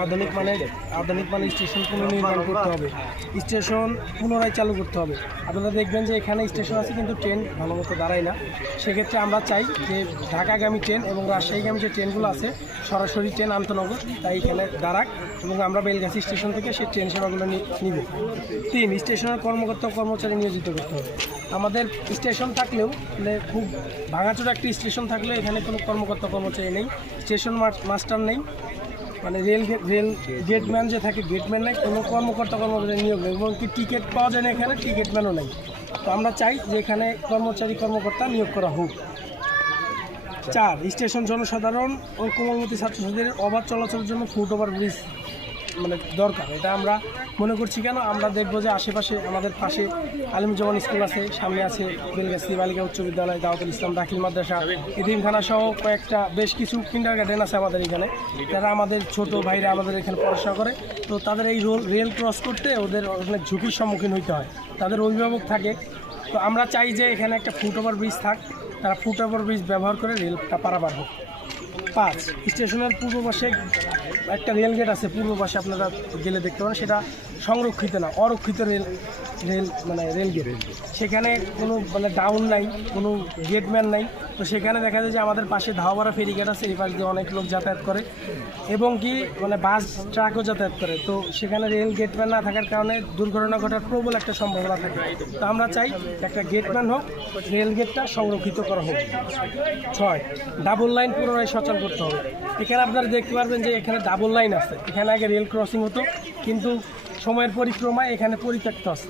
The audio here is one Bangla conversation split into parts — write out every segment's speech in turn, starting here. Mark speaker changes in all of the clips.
Speaker 1: আধুনিক মানের আধুনিক মানের স্টেশন পুনর্নির্মাণ করতে হবে। স্টেশন পুনরায় চালু করতে হবে। আপনারা দেখবেন যে এখানে স্টেশন আছে, কিন্তু ট্রেন ভালো মতো দাঁড়ায় না। সেক্ষেত্রে আমরা চাই যে ঢাকাগামী ট্রেন এবং রাজশাহীগামী যে ট্রেনগুলো আছে, সরাসরি ট্রেন আন্তনগর তাই এখানে দাঁড়াক এবং আমরা বেলগাছি স্টেশন থেকে সেই ট্রেন সেবাগুলো নিব। তিন স্টেশনের কর্মকর্তা কর্মচারী নিয়োজিত করতে হবে। আমাদের স্টেশন থাকলেও মানে খুব ভাঙাচোরা একটি স্টেশন থাকলেও এখানে কোনো কর্মকর্তা কর্মচারী নেই। স্টেশন মা- মাস্টার নেই। মানে রেল রেল গেটম্যান যে থাকে গেটম্যান নেই, কোনো কর্মকর্তা, কর্মচারী নিয়োগ নেই এবং কি টিকিট পাওয়া যায় না এখানে টিকিটম্যানও নেই। তো আমরা চাই যে এখানে কর্মচারী, কর্মকর্তা নিয়োগ করা হোক। চার, স্টেশন জনসাধারণ ও কোমলমতি ছাত্রছাত্রীদের অবাধ চলাচলের জন্য ফুট ওভার ব্রিজ মানে দরকার। এটা আমরা মনে করছি কেন? আমরা দেখব যে আশেপাশে আমাদের পাশে আলিমুজ্জামান স্কুল আছে, সামনে আছে বেলগাছি বালিকা উচ্চ বিদ্যালয়, দাওয়াতুল ইসলাম, দাখিল মাদ্রাসা এদিনখানা সহ কয়েকটা বেশ কিছু কিন্ডার গার্ডেন আছে আমাদের এখানে। যারা আমাদের ছোট ভাইরা আমাদের এখানে পড়াশোনা করে, তো তাদের এই রোল, রেল ক্রস করতে ওদের অনেক ঝুঁকির সম্মুখীন হইতে হয়। তাদের অভিভাবক থাকে। তো আমরা চাই যে এখানে একটা ফুট ওভার ব্রিজ থাক। তারা ফুট ওভার ব্রিজ ব্যবহার করে রেলটা পারাপার হোক। পাঁচ স্টেশনের পূর্ব পাশে একটা রেল গেট আছে, পূর্ব পাশে আপনারা গেলে দেখতে পারেন। সেটা সংরক্ষিত না, অরক্ষিত রেল রেল মানে রেল গেট। সেখানে কোনো মানে ডাউন নাই, কোনো গেটম্যান নাই। তো সেখানে দেখা যায় যে আমাদের পাশে ধাওয়ারা ফেরি গেট আছে, এই পাশ দিয়ে অনেক লোক যাতায়াত করে। এবং কি মানে বাস, ট্রাকও যাতায়াত করে। তো সেখানে রেল গেটম্যান না থাকার কারণে দুর্ঘটনা ঘটার প্রবল একটা সম্ভাবনা থাকে। তো আমরা চাই একটা গেটম্যান হোক, রেল গেটটা সংরক্ষিত করা হোক। ছয়, ডাবল লাইন পুনরায় সচল করতে হবে। এখানে আপনারা দেখতে পারবেন যে এখানে ডাবল লাইন আছে। এখানে আগে রেল ক্রসিং হতো, কিন্তু সময়ের পরিক্রমায় এখানে পরিত্যক্ত আছে।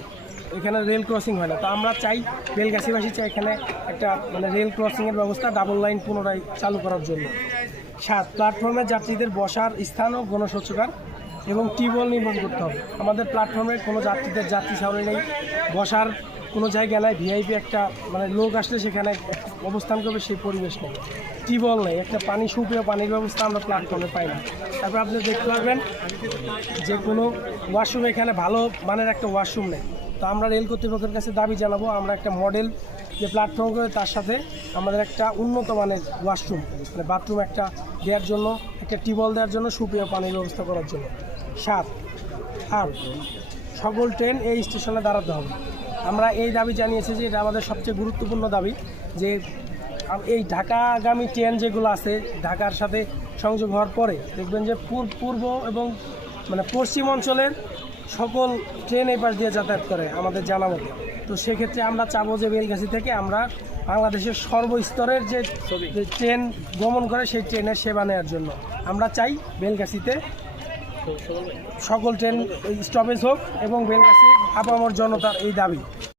Speaker 1: এখানে রেল ক্রসিং হয় না। তো আমরা চাই রেলগাছিবাসী চাই এখানে একটা মানে রেল ক্রসিংয়ের ব্যবস্থা ডাবল লাইন পুনরায় চালু করার জন্য। সাত প্ল্যাটফর্মে যাত্রীদের বসার স্থান ও গণস্বচ্ছকার এবং টিউবওয়েল নির্মাণ করতে হবে। আমাদের প্ল্যাটফর্মে কোনো যাত্রীদের যাত্রী ছাউনি নেই। বসার কোনো জায়গা নাই। ভিআইপি একটা মানে লোক আসলে সেখানে অবস্থান করবে, সেই পরিবেশ নেই। টিউবওয়েল নেই। একটা পানি, সুপেয় পানির ব্যবস্থা আমরা প্ল্যাটফর্মে পাই না। তারপর আপনি দেখতে পারবেন যে কোনো ওয়াশরুম এখানে ভালো মানের একটা ওয়াশরুম নেই। তো আমরা রেল কর্তৃপক্ষের কাছে দাবি জানাব, আমরা একটা মডেল যে প্ল্যাটফর্ম করে তার সাথে আমাদের একটা উন্নত মানের ওয়াশরুম মানে বাথরুম একটা দেওয়ার জন্য, একটা টিউবওয়েল দেওয়ার জন্য সুপেয় পানির ব্যবস্থা করার জন্য। সাত আর সকল ট্রেন এই স্টেশনে দাঁড়াতে হবে। আমরা এই দাবি জানিয়েছি যে এটা আমাদের সবচেয়ে গুরুত্বপূর্ণ দাবি, যে এই ঢাকাগামী ট্রেন যেগুলো আছে, ঢাকার সাথে সংযোগ হওয়ার পরে দেখবেন যে পূর্ব এবং মানে পশ্চিম অঞ্চলের সকল ট্রেন এই পাশ দিয়ে যাতায়াত করে আমাদের জানা মতো। তো সেক্ষেত্রে আমরা চাবো যে বেলগাছি থেকে আমরা বাংলাদেশের সর্বস্তরের যে ট্রেন গমন করে সেই ট্রেনের সেবা নেওয়ার জন্য। আমরা চাই বেলগাছিতে সকল ট্রেন স্টপেজ হোক এবং বেলগাছি আপামর জনতার এই দাবি।